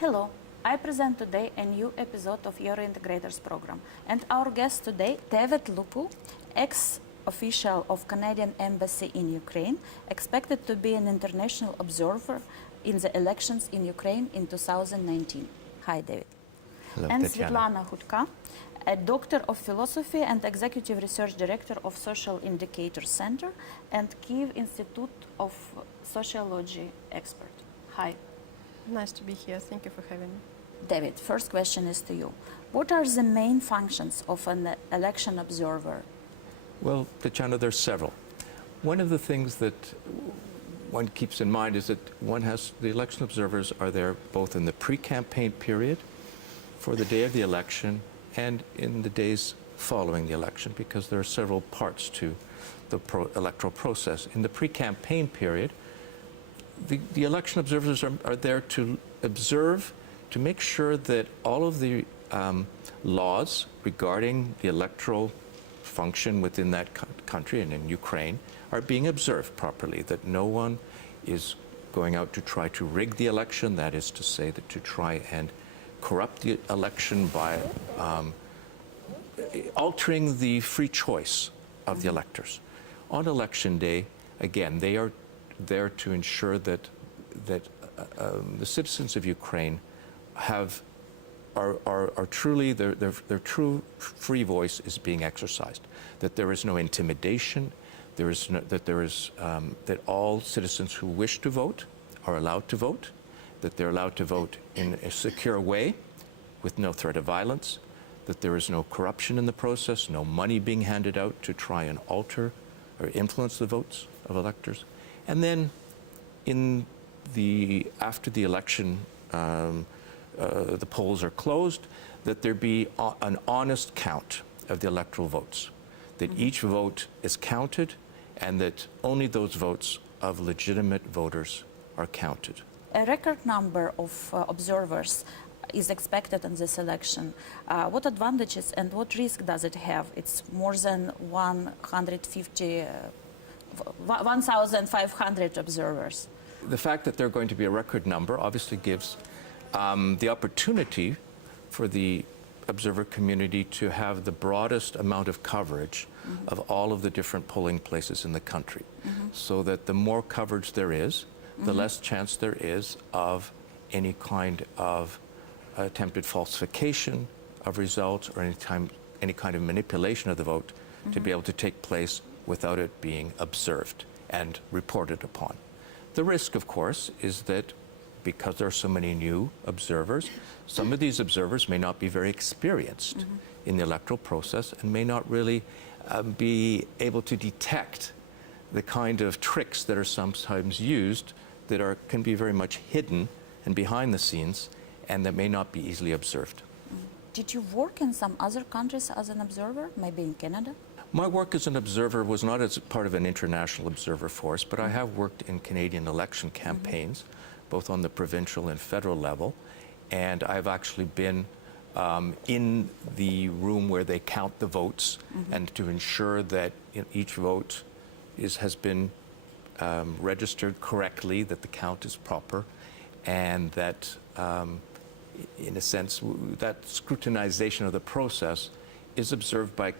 Hello, I present today a new episode of Eurointegrators program, and our guest today, David Lupul, ex-official of Canadian Embassy in Ukraine, expected to be an international observer in the elections in Ukraine in 2019. Hi, David. Hello, And Tetiana. Svitlana Khutka, a doctor of philosophy and executive research director of Socioindicators Center and Kyiv Institute of Sociology expert. Hi. Nice to be here. Thank you for having me. David, first question is to you. What are the main functions of an election observer? Well, Tetiana, there's several. One of the things that one keeps in mind is that the election observers are there both in the pre-campaign period for the day of the election and in the days following the election, because there are several parts to the electoral process. In the pre-campaign period, the election observers are there to observe, to make sure that all of the laws regarding the electoral function within that country and in Ukraine are being observed properly, that no one is going out to try to rig the election, that is to say, that to try and corrupt the election by altering the free choice of the electors. On election day, again, they are there to ensure that the citizens of Ukraine are truly, their true free voice is being exercised, that there is no intimidation, that all citizens who wish to vote are allowed to vote, that they're allowed to vote in a secure way with no threat of violence, that there is no corruption in the process, no money being handed out to try and alter or influence the votes of electors. And then after the election, the polls are closed, that there be an honest count of the electoral votes, that each vote is counted, and that only those votes of legitimate voters are counted. A record number of observers is expected in this election. What advantages and what risk does it have? It's more than 1,500 observers. The fact that there are going to be a record number obviously gives the opportunity for the observer community to have the broadest amount of coverage of all of the different polling places in the country, so that the more coverage there is, the less chance there is of any kind of attempted falsification of results or any kind of manipulation of the vote to be able to take place without it being observed and reported upon. The risk, of course, is that because there are so many new observers, some of these observers may not be very experienced in the electoral process and may not really be able to detect the kind of tricks that are sometimes used that can be very much hidden and behind the scenes and that may not be easily observed. Did you work in some other countries as an observer, maybe in Canada? My work as an observer was not as part of an international observer force, but I have worked in Canadian election campaigns, both on the provincial and federal level, and I've actually been in the room where they count the votes and to ensure that each vote has been registered correctly, that the count is proper, and that, in a sense, that scrutinization of the process is observed by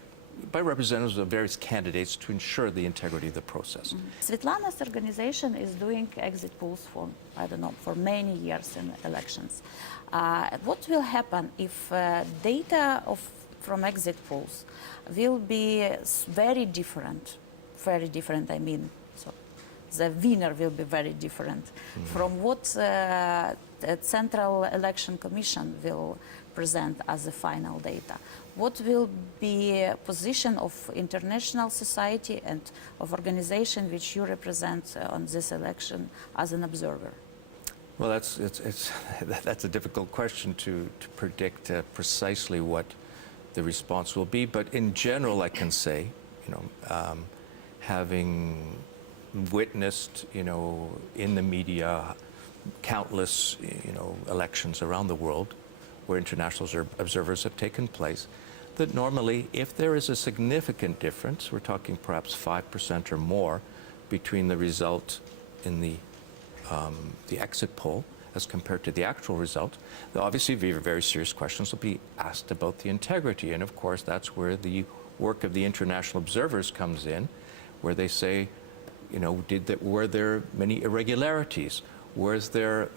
representatives of various candidates to ensure the integrity of the process. Svitlana's organization is doing exit polls for, I don't know, for many years in elections. What will happen if data from exit polls will be very different, I mean, so the winner will be very different from what the Central Election Commission will present as the final data? What will be a position of international society and of organization which you represent on this election as an observer? Well, that's a difficult question to predict precisely what the response will be. But in general, I can say, having witnessed, in the media, countless, elections around the world where international observers have taken place, that normally, if there is a significant difference, we're talking perhaps 5% or more between the result in the exit poll as compared to the actual result, obviously very serious questions will be asked about the integrity. And of course, that's where the work of the international observers comes in, where they say, you know, were there many irregularities? Was there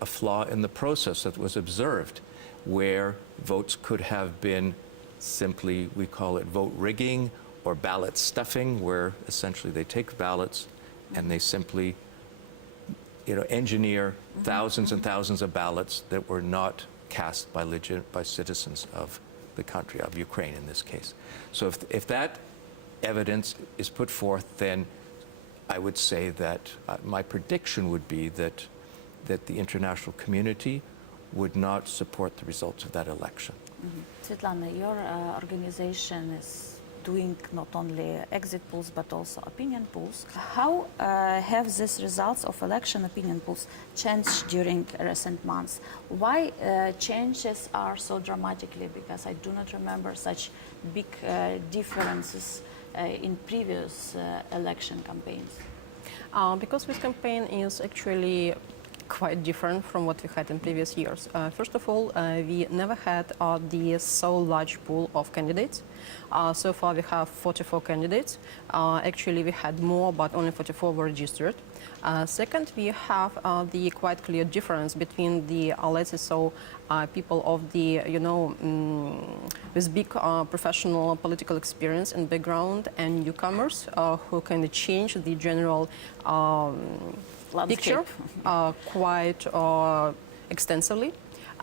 a flaw in the process that was observed, where votes could have been simply, we call it vote rigging or ballot stuffing, where essentially they take ballots and they simply, you know, engineer thousands and thousands of ballots that were not cast by citizens of the country, of Ukraine in this case. So if that evidence is put forth, then I would say that my prediction would be that the international community would not support the results of that election. Svitlana, your organization is doing not only exit polls but also opinion polls. How have these results of election opinion polls changed during recent months? Why changes are so dramatically? Because I do not remember such big differences in previous election campaigns. Because this campaign is actually quite different from what we had in previous years. First of all, we never had the so large pool of candidates. So far we have 44 candidates. Actually we had more, but only 44 were registered. Second, we have the quite clear difference between the, let's say so, people of the, you know, with big professional political experience and background and newcomers who can change the general picture quite extensively.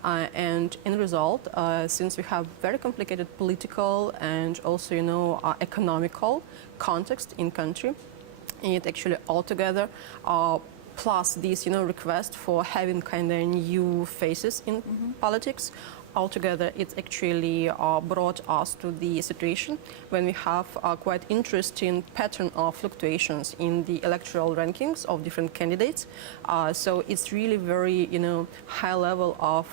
And in result, since we have very complicated political and also, you know, economical context in country, it actually altogether, plus this, you know, request for having kind of new faces in politics, altogether it actually brought us to the situation when we have quite interesting pattern of fluctuations in the electoral rankings of different candidates. So it's really very, you know, high level of,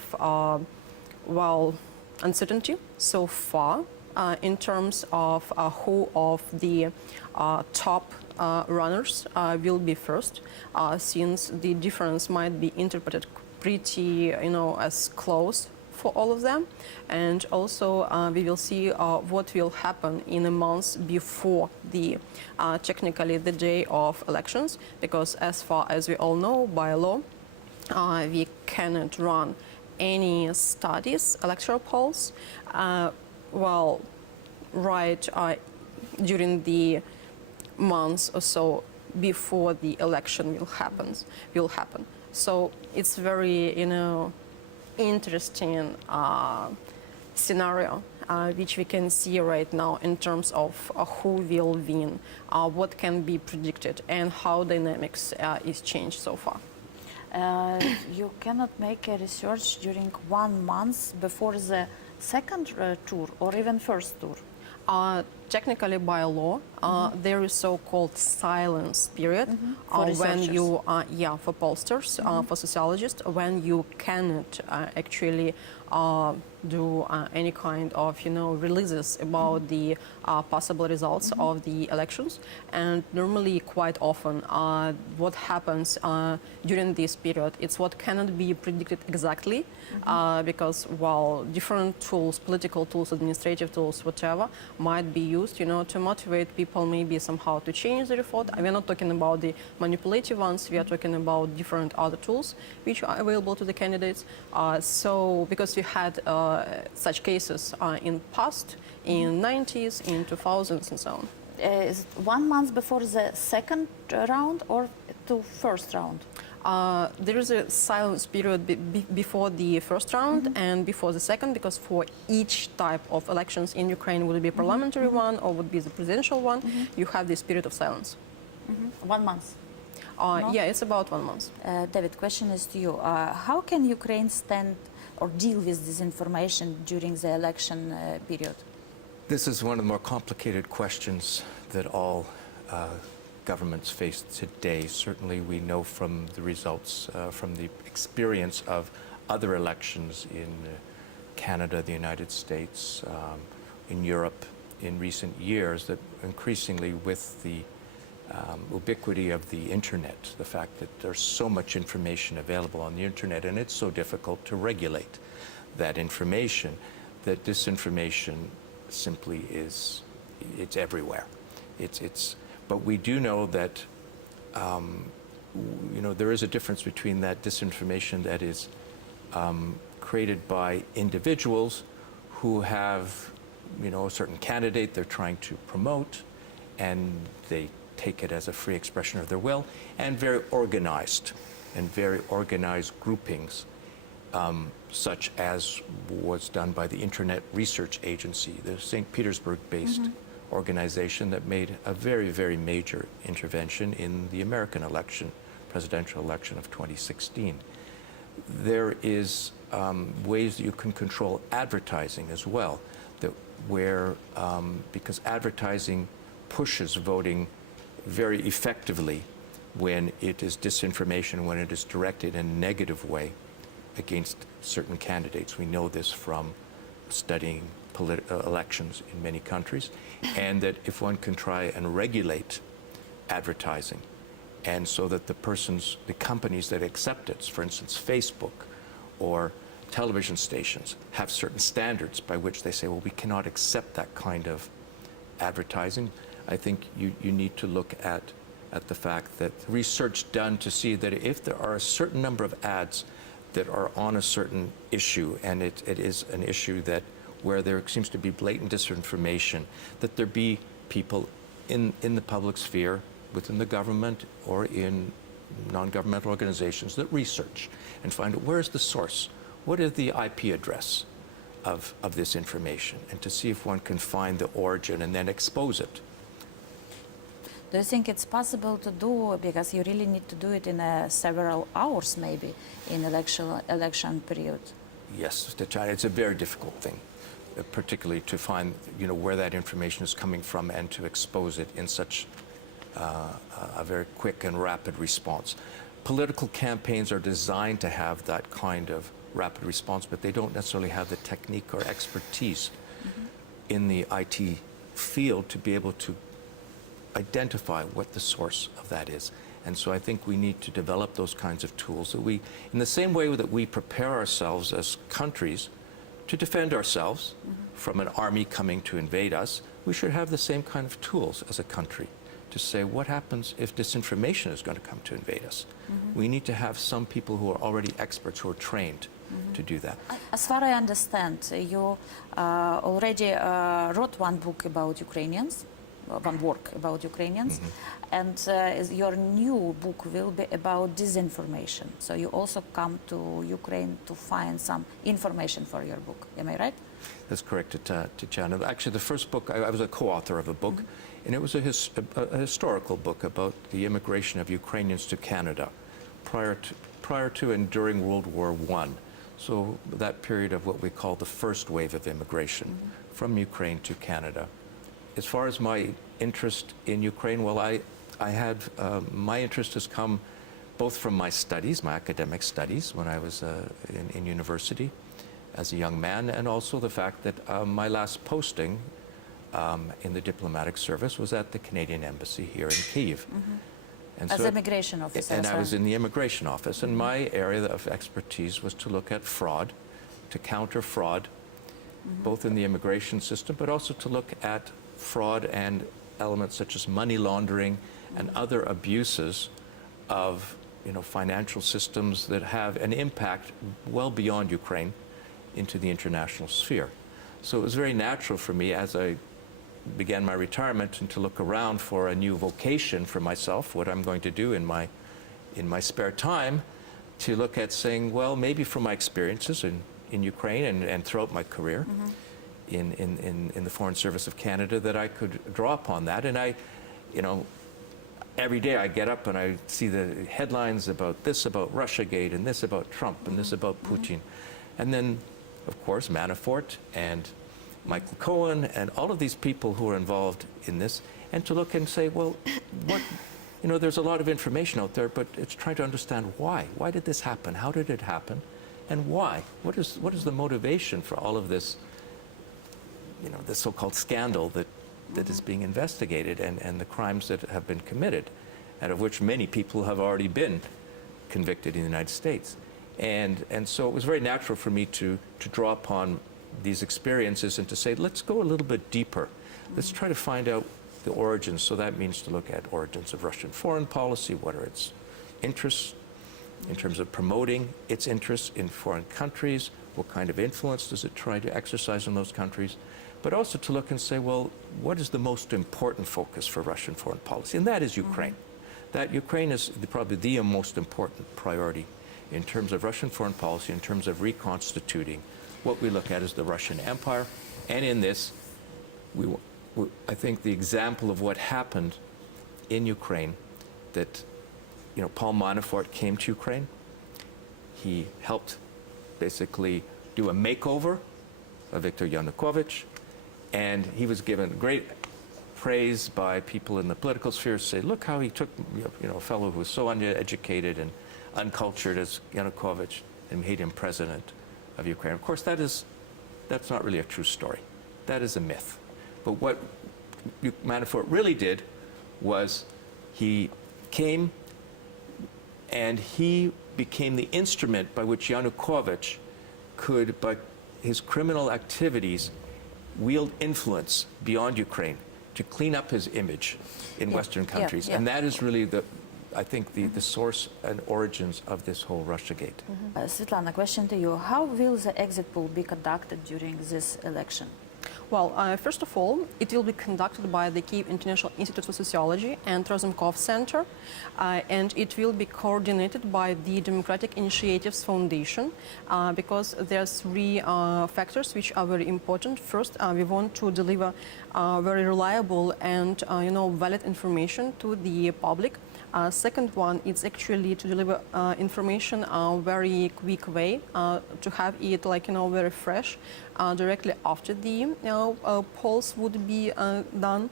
well, uncertainty so far in terms of who of the top runners will be first, since the difference might be interpreted pretty, you know, as close for all of them. And also we will see what will happen in the months before the technically the day of elections, because as far as we all know by law we cannot run any studies, electoral polls, well, right during the months or so before the election will happen. So it's very, you know, interesting scenario which we can see right now in terms of who will win, what can be predicted, and how dynamics is changed so far. You cannot make a research during 1 month before the second tour or even first tour. Technically, by law, there is so-called silence period when you, for pollsters, for sociologists, when you cannot actually do any kind of, you know, releases about the possible results of the elections. And normally, quite often, what happens during this period, it's what cannot be predicted exactly, because while different tools, political tools, administrative tools, whatever, might be used, you know, to motivate people maybe somehow to change the vote. We're not talking about the manipulative ones, we are talking about different other tools which are available to the candidates. So, because we had such cases in past, in 90s, in 2000s and so on. Is it 1 month before the second round or to first round? There is a silence period before the first round and before the second, because for each type of elections in Ukraine, would it be a parliamentary one or would be the presidential one, you have this period of silence. 1 month? No? Yeah, it's about 1 month. David, question is to you. How can Ukraine stand or deal with disinformation during the election period? This is one of the more complicated questions that all governments face today. Certainly we know from the results, from the experience of other elections in Canada, the United States, in Europe in recent years, that increasingly with the ubiquity of the internet, the fact that there's so much information available on the internet, and it's so difficult to regulate that information, that disinformation simply is, it's everywhere. But we do know that, there is a difference between that disinformation that is created by individuals who have, a certain candidate they're trying to promote, and they take it as a free expression of their will, and very organized groupings, such as was done by the Internet Research Agency, the St. Petersburg-based organization that made a very, very major intervention in the American election, presidential election of 2016. There is ways that you can control advertising as well, because advertising pushes voting very effectively when it is disinformation, when it is directed in a negative way against certain candidates. We know this from studying elections in many countries, and that if one can try and regulate advertising, and so that the companies that accept it, for instance, Facebook or television stations, have certain standards by which they say, well, we cannot accept that kind of advertising. I think you need to look at the fact that research done to see that if there are a certain number of ads that are on a certain issue, and it is an issue where there seems to be blatant disinformation, that there be people in the public sphere, within the government or in non-governmental organizations, that research and find out where is the source, what is the IP address of this information, and to see if one can find the origin and then expose it. Do you think it's possible to do, because you really need to do it in several hours maybe in election period? Yes, Tetiana, it's a very difficult thing, particularly to find where that information is coming from and to expose it in such a very quick and rapid response. Political campaigns are designed to have that kind of rapid response, but they don't necessarily have the technique or expertise in the IT field to be able to identify what the source of that is. And so I think we need to develop those kinds of tools that we, in the same way that we prepare ourselves as countries to defend ourselves from an army coming to invade us, we should have the same kind of tools as a country to say what happens if disinformation is going to come to invade us. We need to have some people who are already experts, who are trained to do that. As far as I understand, you already wrote one book about Ukrainians, one work about Ukrainians, and your new book will be about disinformation. So you also come to Ukraine to find some information for your book. Am I right? That's correct, Tetiana. Actually, the first book, I was a co-author of a book, and it was a historical book about the immigration of Ukrainians to Canada prior to and during World War I. So that period of what we call the first wave of immigration from Ukraine to Canada. As far as my interest in Ukraine, well, my interest has come both from my studies, my academic studies when I was in university as a young man, and also the fact that my last posting in the diplomatic service was at the Canadian Embassy here in Kyiv. And as immigration officer. And I was in the immigration office, and my area of expertise was to look at fraud, to counter fraud, both in the immigration system, but also to look at fraud and elements such as money laundering and other abuses of financial systems that have an impact well beyond Ukraine into the international sphere. So it was very natural for me as I began my retirement and to look around for a new vocation for myself, what I'm going to do in my spare time, to look at saying, well, maybe from my experiences in Ukraine and throughout my career in the Foreign Service of Canada, that I could draw upon that. And I, every day I get up and I see the headlines about this about Russiagate and this about Trump and this about Putin. And then, of course, Manafort and Michael Cohen and all of these people who are involved in this, and to look and say, well, there's a lot of information out there, but it's trying to understand why. Why did this happen? How did it happen? And why? What is the motivation for all of this, this so-called scandal that that is being investigated and the crimes that have been committed, and of which many people have already been convicted in the United States. And so it was very natural for me to draw upon these experiences and to say, let's go a little bit deeper. Let's try to find out the origins. So that means to look at origins of Russian foreign policy, what are its interests in terms of promoting its interests in foreign countries, what kind of influence does it try to exercise in those countries, but also to look and say, well, what is the most important focus for Russian foreign policy? And that is Ukraine. That Ukraine is probably the most important priority in terms of Russian foreign policy, in terms of reconstituting what we look at as the Russian Empire. And in this, I think the example of what happened in Ukraine, that Paul Manafort came to Ukraine. He helped basically do a makeover of Viktor Yanukovych, and he was given great praise by people in the political sphere to say, look how he took a fellow who was so uneducated and uncultured as Yanukovych and made him president of Ukraine. Of course, that's not really a true story. That is a myth. But what Manafort really did was he came and he became the instrument by which Yanukovych could, by his criminal activities, wield influence beyond Ukraine to clean up his image in Western countries. And that is really I think the source and origins of this whole Russiagate. Svitlana, question to you. How will the exit poll be conducted during this election? Well, first of all, it will be conducted by the Kyiv International Institute for Sociology and Razumkov Center, and it will be coordinated by the Democratic Initiatives Foundation, because there's three factors which are very important. First, we want to deliver very reliable and valid information to the public. Second one is actually to deliver information very quick way, to have it very fresh directly after the polls would be done.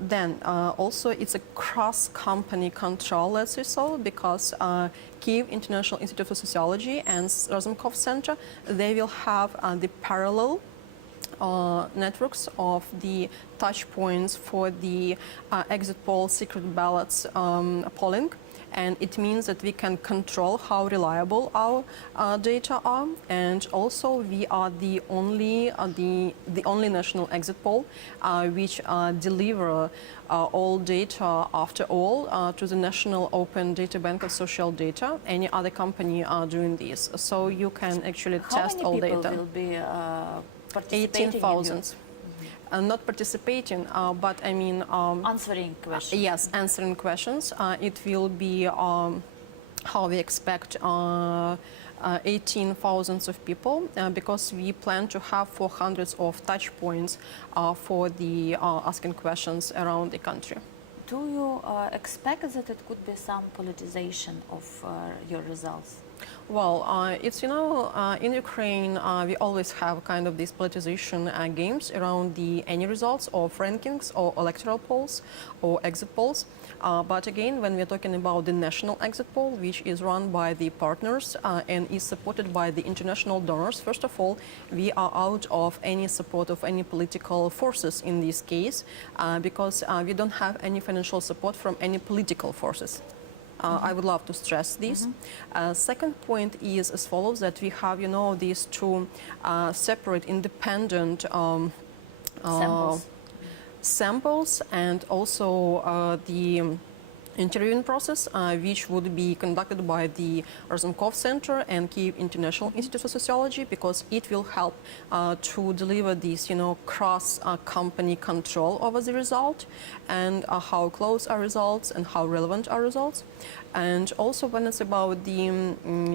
Then also it's a cross-company control, let's say so, because Kyiv International Institute for Sociology and Razumkov Center, they will have the parallel networks of the touch points for the exit poll secret ballots polling, and it means that we can control how reliable our data are, and also we are the only national exit poll which deliver all data after all to the National Open Data Bank of Social Data. Any other company are doing this, so you can actually test all data. How many people will be 18,000. Not participating, but I mean... answering questions. Yes, answering questions. It will be how we expect 18,000 of people, because we plan to have 400 of touch points for the asking questions around the country. Do you expect that it could be some politicization of your results? Well, it's, in Ukraine, we always have kind of these politicization games around any results of rankings or electoral polls or exit polls. But again, when we're talking about the national exit poll, which is run by the partners and is supported by the international donors, first of all, we are out of any support of any political forces in this case, because we don't have any financial support from any political forces. I would love to stress this. Second point is as follows, that we have, these two separate independent samples and also the interviewing process, which would be conducted by the Razumkov Center and Kyiv International Institute for Sociology, because it will help to deliver this, cross-company control over the result and how close are results and how relevant are results. And also when it's about the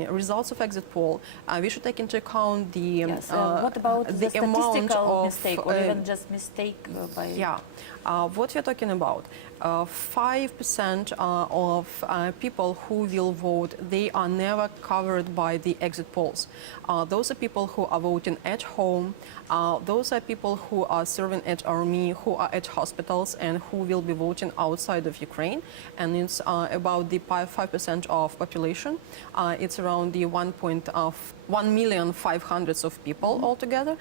results of exit poll, we should take into account the what about the amount statistical of mistake or even just mistake by... Yeah, What we're talking about, 5% of people who will vote, they are never covered by the exit polls. Those are people who are voting at home. Those are people who are serving at army, who are at hospitals, and who will be voting outside of Ukraine. And it's about the 5% of population. It's around the 1,500,000 of people altogether.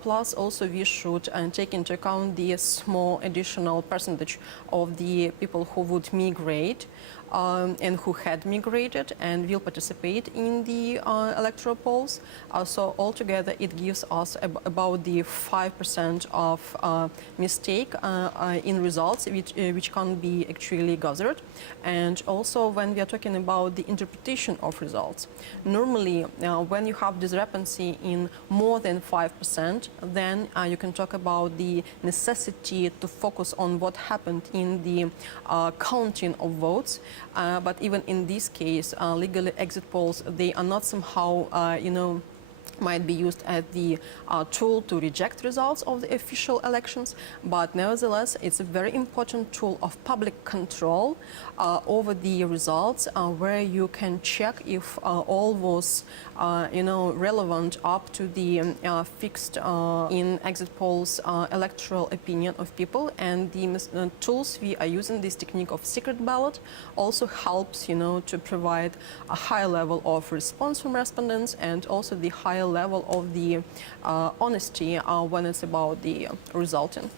Plus, also we should take into account the small additional percentage of the people who would migrate and who had migrated and will participate in the electoral polls. So altogether it gives us about the 5% of mistake in results which can be actually gathered. And also when we are talking about the interpretation of results, normally when you have discrepancy in more than 5%, then you can talk about the necessity to focus on what happened in the counting of votes. But even in this case, legally exit polls, they are not somehow, might be used as the tool to reject results of the official elections, but nevertheless, it's a very important tool of public control over the results, where you can check if all was, relevant up to the fixed in exit polls electoral opinion of people. And the tools we are using, this technique of secret ballot, also helps, to provide a higher level of response from respondents and also the higher level of the honesty when it's about the resulting.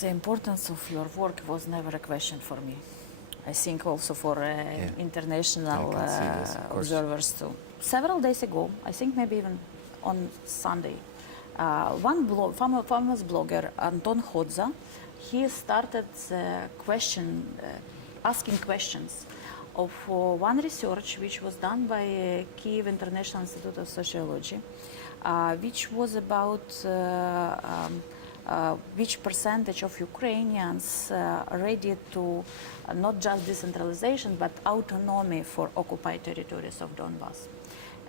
The importance of your work was never a question for me. I think also for international observers too. Several days ago, I think maybe even on Sunday, one famous blogger, Anton Khutka, he started asking questions of one research which was done by Kyiv International Institute of Sociology, which was about which percentage of Ukrainians are ready to not just decentralization but autonomy for occupied territories of Donbass.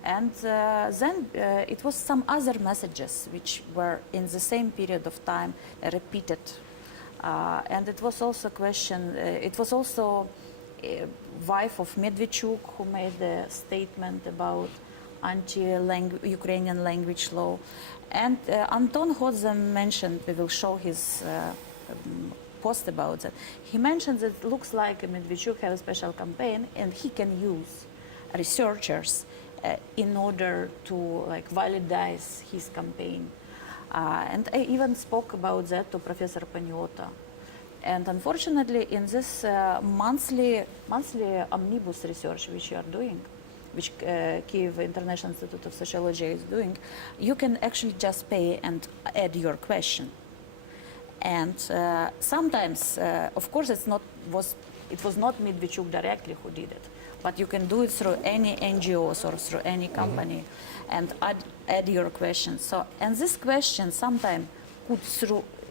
And then it was some other messages which were in the same period of time repeated. And it was also a question, it was also wife of Medvedchuk who made a statement about anti-Ukrainian language law. And Anton Khutka mentioned, we will show his post about that. He mentioned that it looks like Medvedchuk has a special campaign and he can use researchers in order to validate his campaign. And I even spoke about that to Professor Paniota. And unfortunately, in this monthly omnibus research which you are doing, which Kyiv International Institute of Sociology is doing, you can actually just pay and add your question. And sometimes, of course, it was not Medvedchuk directly who did it, but you can do it through any NGOs or through any company and add your questions. So, and these questions sometimes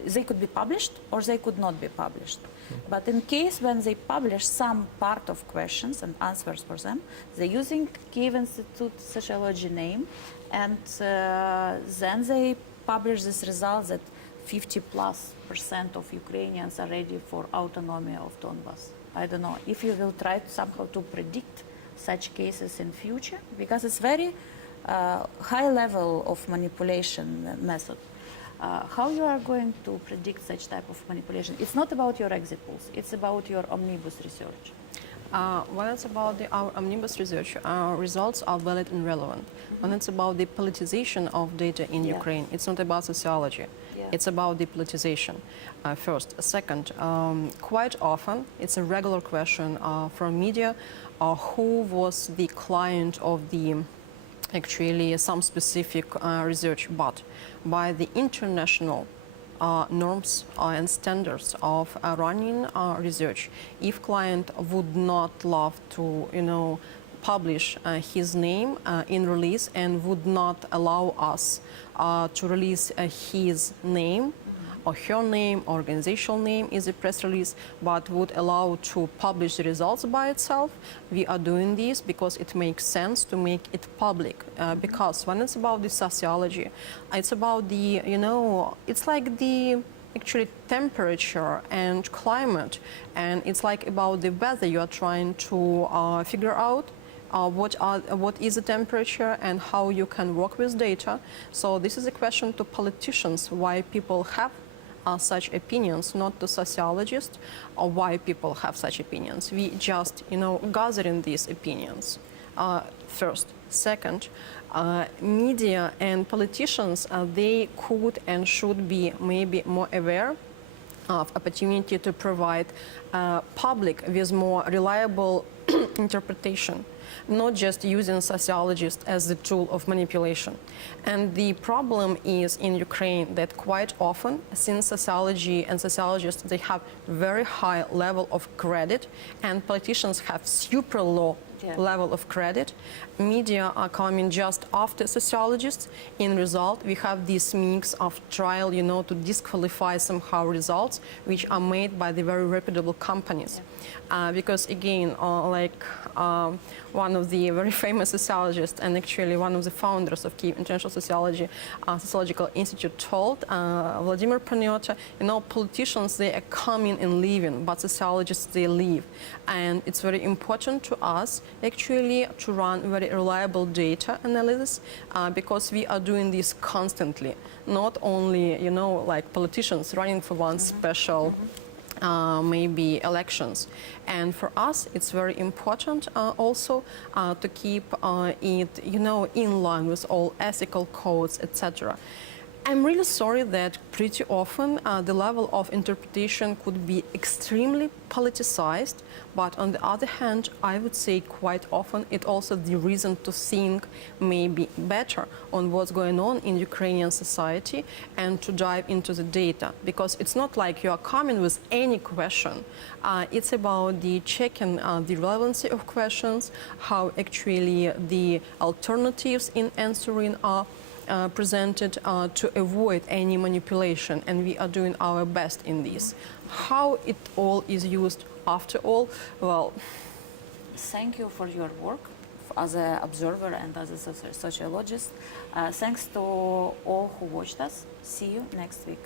they could be published or they could not be published. But in case when they publish some part of questions and answers for them, they're using Kyiv Institute Sociology name, and then they publish this result that 50+% of Ukrainians are ready for autonomy of Donbass. I don't know if you will try somehow to predict such cases in future, because it's very high level of manipulation method. How you are going to predict such type of manipulation? It's not about your exit polls, it's about your omnibus research. When it's about our omnibus research, our results are valid and relevant. When it's about the politicization of data in Ukraine, it's not about sociology. It's about the politicization, first. Second, quite often, it's a regular question from media, who was the client of the actually some specific research, but by the international norms and standards of running research. If client would not love to, publish his name in release and would not allow us to release his name or her name, organizational name is a press release, but would allow to publish the results by itself, we are doing this because it makes sense to make it public. Because when it's about the sociology, it's about the, it's like the actually temperature and climate, and it's like about the weather. You are trying to figure out what is the temperature and how you can work with data. So this is a question to politicians, why people have such opinions, not to sociologists, or why people have such opinions. We just, gathering these opinions. First. Second, media and politicians, they could and should be maybe more aware of opportunity to provide public with more reliable interpretation, not just using sociologists as the tool of manipulation. And the problem is in Ukraine that quite often, since sociology and sociologists, they have very high level of credit, and politicians have super low level of credit, media are coming just after sociologists. In result, we have this mix of trial, to disqualify somehow results which are made by the very reputable companies. Because again, one of the very famous sociologists and actually one of the founders of Kyiv International Sociological Institute told Vladimir Panyota, politicians, they are coming and leaving, but sociologists, they leave. And it's very important to us actually to run very reliable data analysis because we are doing this constantly, not only, like politicians running for one special maybe elections. And for us, it's very important also to keep it, in line with all ethical codes, etc. I'm really sorry that pretty often the level of interpretation could be extremely politicized, but on the other hand, I would say quite often it also the reason to think maybe better on what's going on in Ukrainian society and to dive into the data, because it's not like you are coming with any question. It's about the checking the relevancy of questions, how actually the alternatives in answering are presented to avoid any manipulation, and we are doing our best in this. How it all is used after all, well... Thank you for your work as an observer and as a sociologist. Thanks to all who watched us. See you next week.